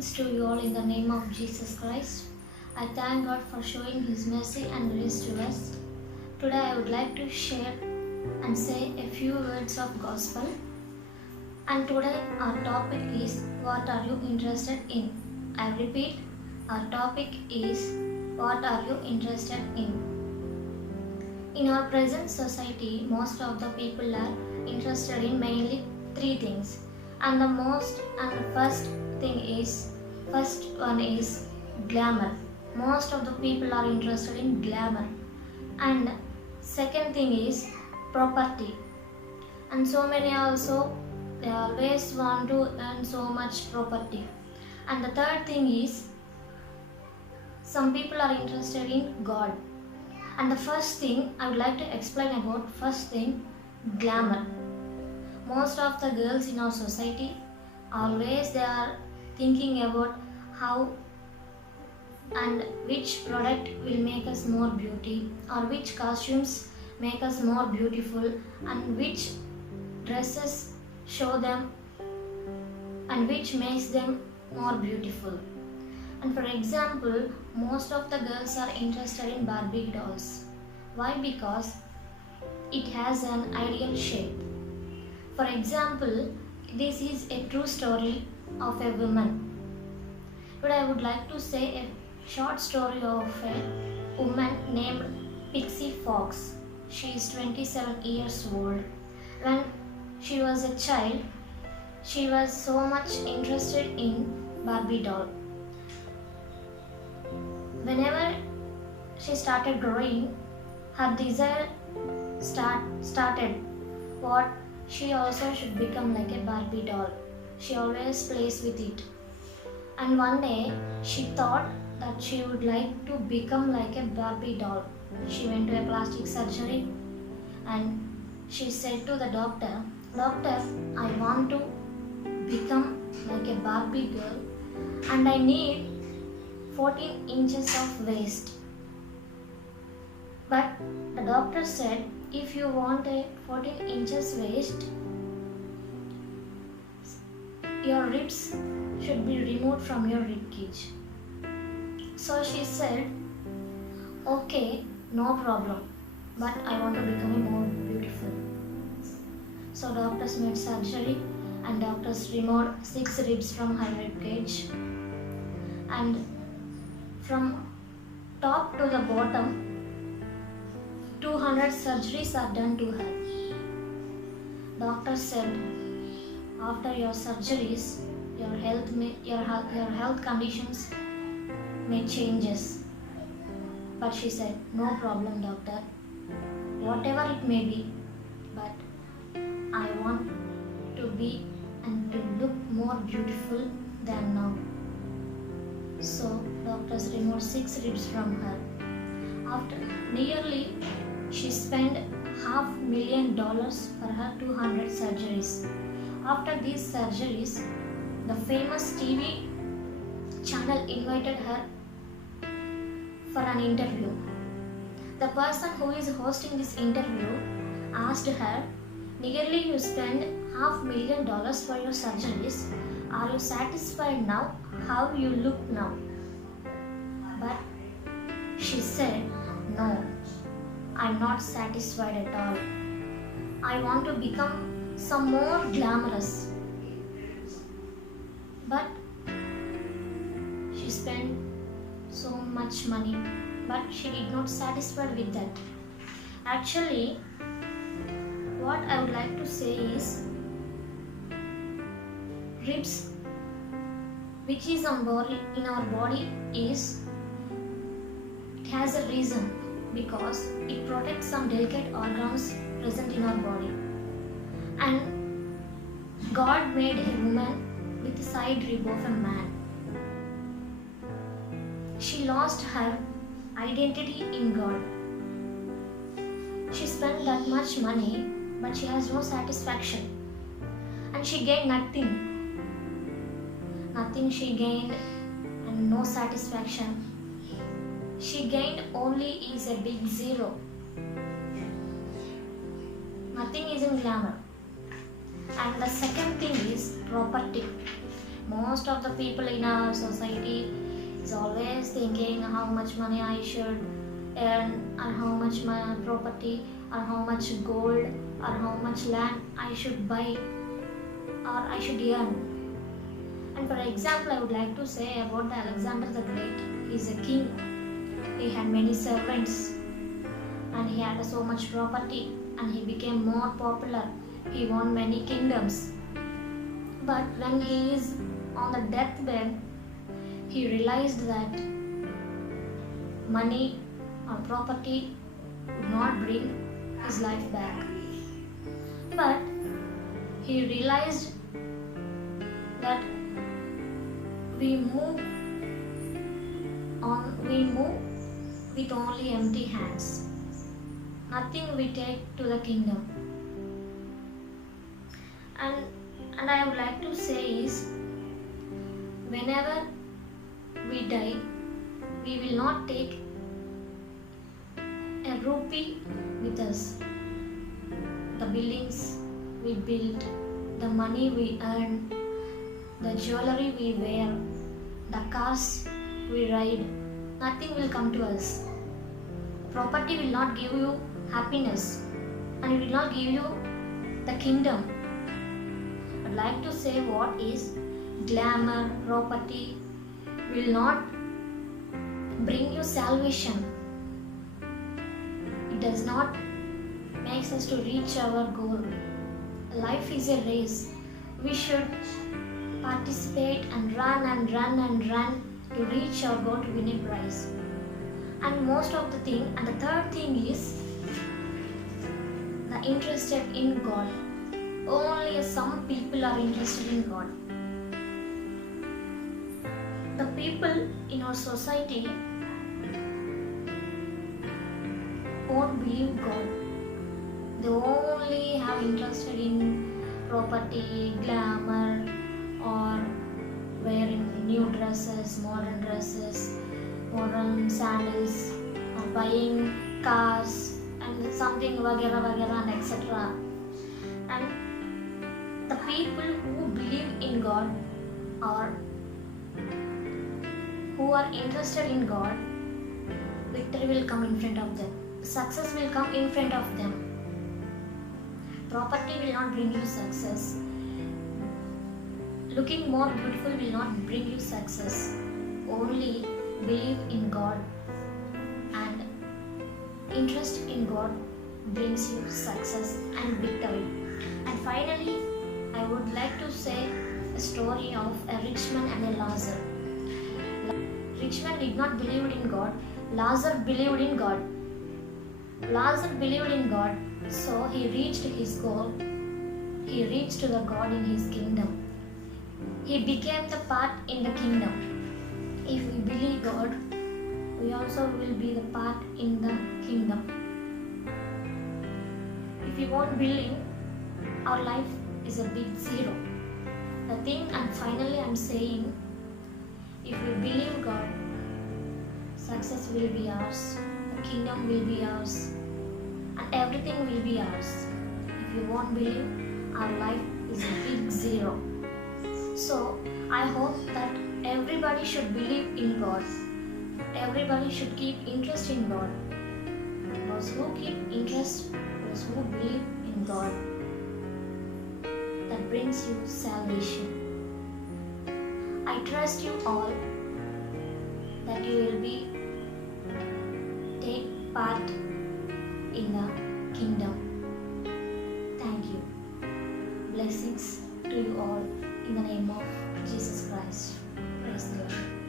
Greetings to you all in the name of Jesus Christ. I thank God for showing His mercy and grace to us. Today I would like to share and say a few words of gospel. And today our topic is, what are you interested in? I repeat, our topic is, what are you interested in? In our present society, most of the people are interested in mainly three things. And the first one is glamour. Most of the people are interested in glamour. And second thing is property. And so many also, they always want to earn so much property. And the third thing is, some people are interested in God. And the first thing I would like to explain about, first thing, glamour. Most of the girls in our society, always they are thinking about how and which product will make us more beauty, or which costumes make us more beautiful, and which dresses show them and which makes them more beautiful. And for example, most of the girls are interested in Barbie dolls. Why? Because it has an ideal shape. For example, this is a true story of a woman. But I would like to say a short story of a woman named Pixie Fox. She is 27 years old. When she was a child, she was so much interested in Barbie doll. Whenever she started growing, her desire started what she also should become like a Barbie doll. She always plays with it. And one day she thought that she would like to become like a Barbie doll. She went to a plastic surgery and she said to the doctor, "Doctor, I want to become like a Barbie girl and I need 14 inches of waist." But the doctor said, if you want a 14 inches waist, your ribs should be removed from your rib cage. So she said, okay, no problem, but I want to become more beautiful. So doctors made surgery and doctors removed 6 ribs from her rib cage. And from top to the bottom, 200 surgeries are done to her. Doctor said, after your surgeries, your health conditions may changes. But she said, no problem, doctor, whatever it may be, but I want to be and to look more beautiful than now. So doctors removed 6 ribs from her. After nearly, she spent $500,000 for her 200 surgeries. After these surgeries, the famous TV channel invited her for an interview. The person who is hosting this interview asked her, nearly you spent $500,000 for your surgeries. Are you satisfied now? How you look now? But she said, no, I'm not satisfied at all. I want to become some more glamorous. But she spent so much money, but she did not satisfied with that. Actually, what I would like to say is, ribs which is in our body is, it has a reason, because it protects some delicate organs present in our body. And God made a woman with the side rib of a man. She lost her identity in God. She spent that much money, but she has no satisfaction. And she gained nothing. Nothing she gained and no satisfaction. She gained only is a big zero. Nothing is in glamour. And the second thing is property. Most of the people in our society is always thinking how much money I should earn, or how much my property, or how much gold, or how much land I should buy, or I should earn. And for example, I would like to say about the Alexander the Great. He is a king. He had many servants, and he had so much property, and he became more popular. He won many kingdoms. But when he is on the deathbed, he realized that money or property would not bring his life back. But he realized that we move with only empty hands. Nothing we take to the kingdom. And I would like to say is, whenever we die, we will not take a rupee with us. The buildings we build, the money we earn, the jewelry we wear, the cars we ride, nothing will come to us. Property will not give you happiness, and it will not give you the kingdom. I'd like to say what is glamour, property will not bring you salvation. It does not make us to reach our goal. Life is a race. We should participate and run and run and run to reach our goal, to win a prize. And most of the thing, and the third thing is the interested in God. Only some people are interested in God. The people in our society won't believe God. They only have interested in property, glamour, or wearing new dresses, modern sandals, or buying cars and something vagera and etc. And the people who believe in God, or who are interested in God, victory will come in front of them. Success will come in front of them. Property will not bring you success. Looking more beautiful will not bring you success. Only believe in God, and interest in God brings you success and victory. And finally, I would like to say a story of a rich man and a Lazarus. Rich man did not believe in God. Lazarus believed in God. Lazarus believed in God, so he reached his goal. He reached to the God in his kingdom. He became the part in the kingdom. If we believe God, we also will be the part in the kingdom. If we won't believe, our life is a big zero. The thing, and finally I'm saying, if we believe God, success will be ours, the kingdom will be ours, and everything will be ours. If you won't believe, our life is a big zero. So I hope that everybody should believe in God. Everybody should keep interest in God. Those who keep interest, those who believe in God, that brings you salvation. I trust you all that you will take part in the kingdom. Thank you. Blessings to you all in the name of Jesus Christ. Praise the Lord.